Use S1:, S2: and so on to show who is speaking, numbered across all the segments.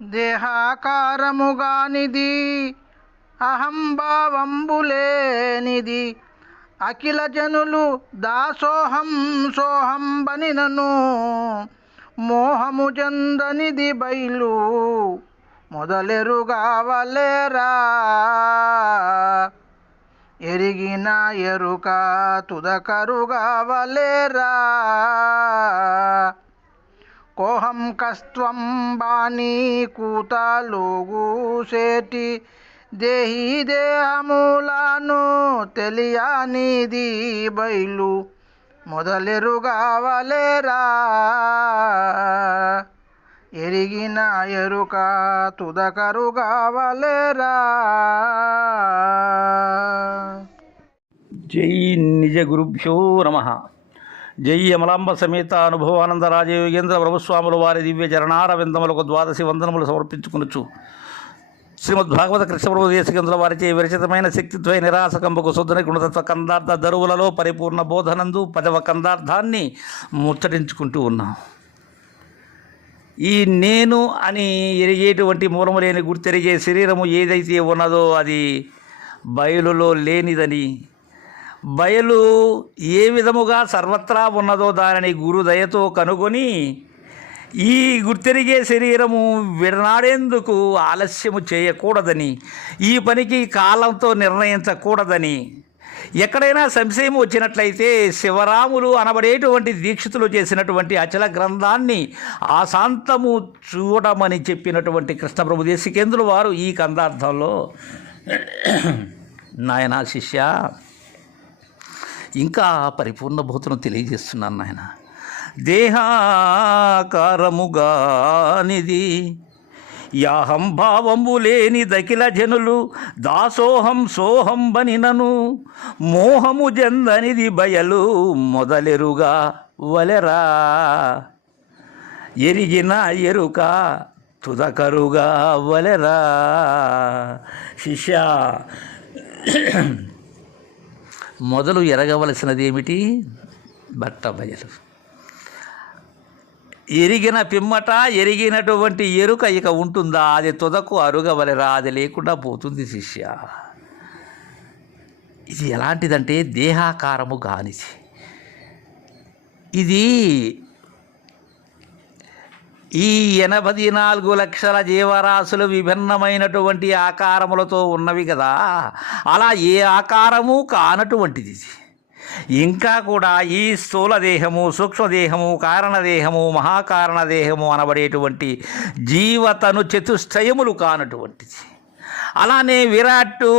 S1: దేహాకారముగానిది అహంభావంబులేనిది అఖిల జనులు దాసోహం సోహం బనినను మోహము చందనిది బయలు మొదలెరుగావలేరా ఎరిగిన ఎరుక తుదకరుగావలేరా కోహం కస్త్వం బాణీ కూతలోగుసేటి దేహి దేహములను తెలియనిది బయలు మొదలెరుగావలేరా? ఎరిగిన ఎరుక తుదకరుగావలేరా?
S2: జై నిజ గురుభ్యో నమ. జై అమలాంబ సమేత అనుభవానంద రాజయోగేంద్ర ప్రభుస్వాముల వారి దివ్య చరణారవిందములకు ద్వాదశి వందనములు సమర్పించుకునొచ్చు శ్రీమద్ భాగవత కృష్ణప్రభు దేశకేంద్రుల వారిచే విరచితమైన శక్తిత్వై నిరాశకంబకు శుద్ధని గుణతత్వ కందార్థ దరువులలో పరిపూర్ణ బోధనందు పదవ కందార్థాన్ని ముచ్చటించుకుంటూ ఉన్నాం. ఈ నేను అని ఎరిగేటువంటి మూలము లేని గుర్తెరిగే శరీరము ఏదైతే ఉన్నదో అది బయలులో లేనిదని బయలు ఏ విధముగా సర్వత్రా ఉన్నదో దానిని గురుదయతో కనుగొని ఈ గుర్తెరిగే శరీరము విడనాడేందుకు ఆలస్యము చేయకూడదని ఈ పనికి కాలంతో నిర్ణయించకూడదని ఎక్కడైనా సంశయం వచ్చినట్లయితే శివరాములు అనబడేటువంటి దీక్షితులు చేసినటువంటి అచల గ్రంథాన్ని ఆశాంతము చూడమని చెప్పినటువంటి కృష్ణప్రభు దేశికేంద్రులు వారు ఈ కందార్థంలో నాయనా శిష్య ఇంకా పరిపూర్ణ బోధను తెలియజేస్తున్నాను నాయన. దేహాకారముగానిది యాహం భావంబు లేని దకిల జనులు దాసోహం సోహం బనినను మోహము జందనిది బయలు మొదలెరుగా వలెరా. ఎరిగిన ఎరుక తుదకరుగా వలెరా. శిష్య మొదలు ఎరగవలసినదేమిటి? బట్ట బయలు ఎరిగిన పిమ్మట ఎరిగినటువంటి ఎరుక ఇక ఉంటుందా? అది తుదకు అరుగవలరా అది లేకుండా పోతుంది శిష్య. ఇది ఎలాంటిదంటే దేహాకారము కానిది ఇది ఈ ఎనభై నాలుగు లక్షల జీవరాశులు విభిన్నమైనటువంటి ఆకారములతో ఉన్నవి కదా. అలా ఏ ఆకారము కానటువంటిది. ఇంకా కూడా ఈ స్థూల దేహము సూక్ష్మదేహము కారణదేహము మహాకారణదేహము అనబడేటువంటి జీవతను చతుష్టయములు కానటువంటిది. అలానే విరాట్టు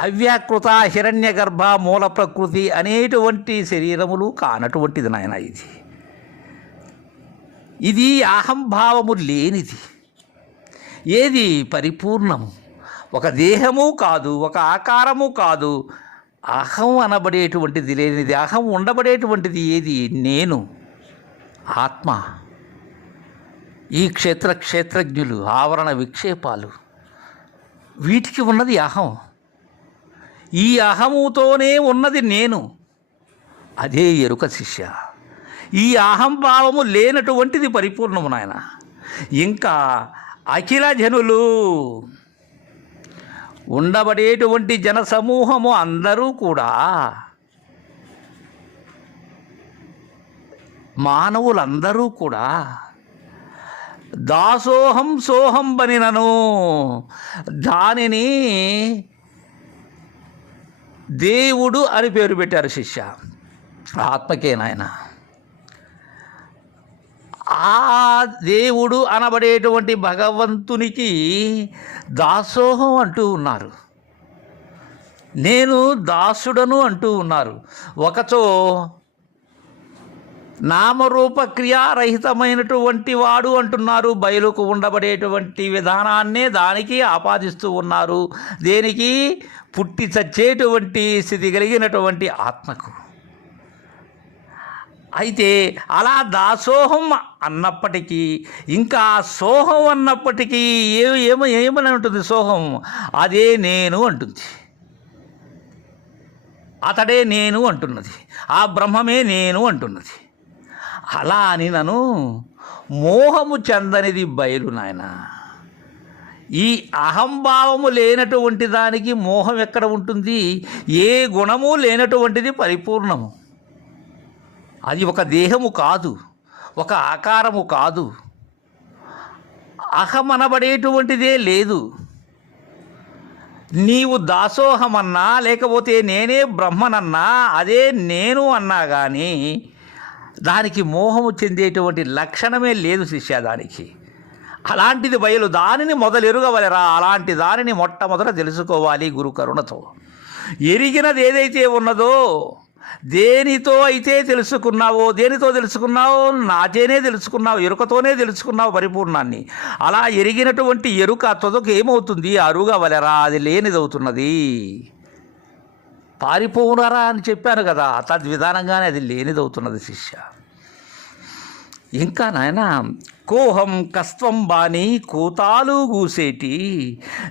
S2: అవ్యాకృత హిరణ్య గర్భ మూల ప్రకృతి అనేటువంటి శరీరములు కానటువంటిది నాయన ఇది. ఇది అహంభావము లేనిది. ఏది పరిపూర్ణము? ఒక దేహము కాదు ఒక ఆకారము కాదు. అహం అనబడేటువంటిది లేనిది అహం ఉండబడేటువంటిది ఏది? నేను ఆత్మ. ఈ క్షేత్ర క్షేత్రజ్ఞులు ఆవరణ విక్షేపాలు. వీటికి ఉన్నది అహం. ఈ అహముతోనే ఉన్నది నేను. అదే ఎరుక శిష్య. ఈ అహంభావము లేనటువంటిది పరిపూర్ణము నాయన. ఇంకా అఖిల జనులు ఉండబడేటువంటి జన సమూహము అందరూ కూడా మానవులందరూ కూడా దాసోహం సోహం బనినను దానిని దేవుడు అని పేరు పెట్టారు శిష్య. ఆత్మకే నాయన. ఆ దేవుడు అనబడేటువంటి భగవంతునికి దాసోహం అంటూ ఉన్నారు. నేను దాసుడను అంటూ ఉన్నారు. ఒకచో నామరూప క్రియారహితమైనటువంటి వాడు అంటున్నారు. బయలుకు ఉండబడేటువంటి విధానాన్నే దానికి ఆపాదిస్తూ ఉన్నారు. దేనికి? పుట్టి చచ్చేటువంటి స్థితి కలిగినటువంటి ఆత్మకు. అయితే అలా దాసోహం అన్నప్పటికీ ఇంకా సోహం అన్నప్పటికీ ఏ ఏమ ఏమని ఉంటుంది సోహం? అదే నేను అంటుంది. అతడే నేను అంటున్నది. ఆ బ్రహ్మమే నేను అంటున్నది. అలా అని నన్ను మోహము చెందనిది బయలు నాయన. ఈ అహంభావము లేనటువంటి దానికి మోహం ఎక్కడ ఉంటుంది? ఏ గుణము లేనటువంటిది పరిపూర్ణము. అది ఒక దేహము కాదు ఒక ఆకారము కాదు. అహమనబడేటువంటిదే లేదు. నీవు దాసోహమన్నా లేకపోతే నేనే బ్రహ్మనన్నా అదే నేను అన్నా కానీ దానికి మోహము చెందేటువంటి లక్షణమే లేదు శిష్య దానికి. అలాంటిది బయలు దానిని మొదలెరుగవలరా అలాంటి దానిని మొట్టమొదట తెలుసుకోవాలి గురుకరుణతో. ఎరిగినది ఏదైతే ఉన్నదో దేనితో అయితే తెలుసుకున్నావో దేనితో తెలుసుకున్నావో నాచేనే తెలుసుకున్నావు ఎరుకతోనే తెలుసుకున్నావు పరిపూర్ణాన్ని. అలా ఎరిగినటువంటి ఎరుక తొదకు ఏమవుతుంది? అరుగవలరా అది లేనిదవుతున్నది. పారిపోవునరా అని చెప్పాను కదా తద్విధానంగానే అది లేనిదవుతున్నది శిష్య. ఇంకా నాయన కోహం కస్త్వం బాని కూతాలు గూసేటి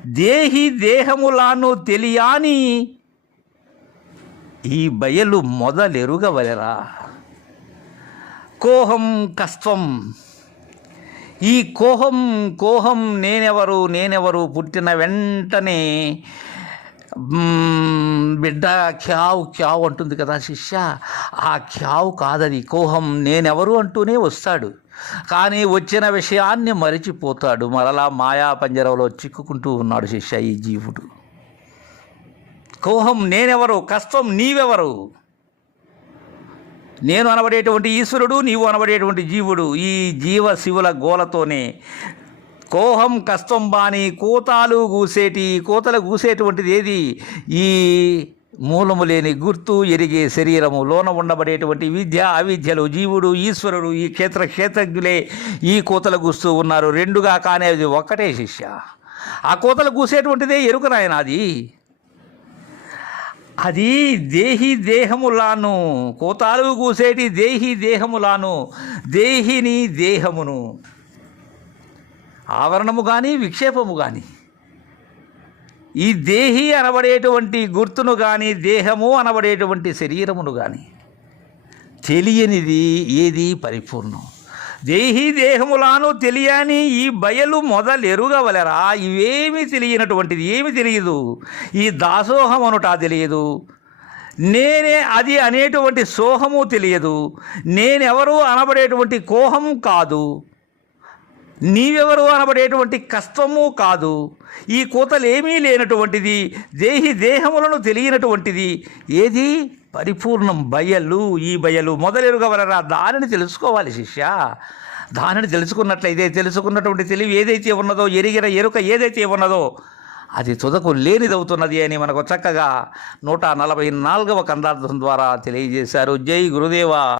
S2: దేహి దేహములాను తెలియాని ఈ బయలు మొదలెరుగవలెరా కోహం కస్త్వం. ఈ కోహం కోహం నేనెవరు నేనెవరు పుట్టిన వెంటనే బిడ్డ ఖ్యావు క్యావు అంటుంది కదా శిష్య. ఆ ఖ్యావు కాదది కోహం నేనెవరు అంటూనే వస్తాడు. కానీ వచ్చిన విషయాన్ని మరిచిపోతాడు. మరలా మాయా పంజరంలో చిక్కుకుంటూ ఉన్నాడు శిష్య ఈ జీవుడు. కోహం నేనెవరు? కష్టం నీవెవరు? నేను అనబడేటువంటి ఈశ్వరుడు నీవు అనబడేటువంటి జీవుడు. ఈ జీవ శివుల గోలతోనే. కోహం కష్టం బాని కోతాలు గూసేటి కోతలు గూసేటువంటిది ఏది? ఈ మూలము లేని గుర్తు ఎరిగే శరీరము. లోన ఉండబడేటువంటి విద్య అవిద్యలు జీవుడు ఈశ్వరుడు ఈ క్షేత్ర క్షేత్రజ్ఞులే ఈ కోతలు గూస్తూ ఉన్నారు. రెండుగా కానీ అది ఒక్కటే శిష్య. ఆ కోతలు గూసేటువంటిదే ఎరుకనాయన అది అది దేహి దేహములాను. కోతాలు కూసేటి దేహి దేహములాను. దేహిని దేహమును. ఆవరణము కానీ విక్షేపము కానీ ఈ దేహి అనబడేటువంటి గుర్తును కానీ దేహము అనబడేటువంటి శరీరమును కానీ తెలియనిది ఏది పరిపూర్ణం. దేహి దేహములాను తెలియని ఈ బయలు మొదలెరుగవలరా. ఇవేమి తెలియనటువంటిది ఏమి తెలియదు. ఈ దాసోహం అనుట తెలియదు. నేనే అది అనేటువంటి సోహము తెలియదు. నేనెవరు అనబడేటువంటి కోహం కాదు. నీవెవరు అనబడేటువంటి కష్టము కాదు. ఈ కూతలేమీ లేనటువంటిది దేహి దేహములను తెలియనటువంటిది. ఏది? పరిపూర్ణం బయలు ఈ బయలు మొదలెరుగవలరా? దానిని తెలుసుకోవాలి శిష్య. దానిని తెలుసుకున్నట్లయితే తెలుసుకున్నటువంటి తెలివి ఏదైతే ఉన్నదో ఎరిగిన ఎరుక ఏదైతే ఉన్నదో అది తుదకు లేనిదవుతున్నది అని మనకు చక్కగా నూట నలభై నాలుగవ కందార్థం ద్వారా తెలియజేశారు. జై గురుదేవా.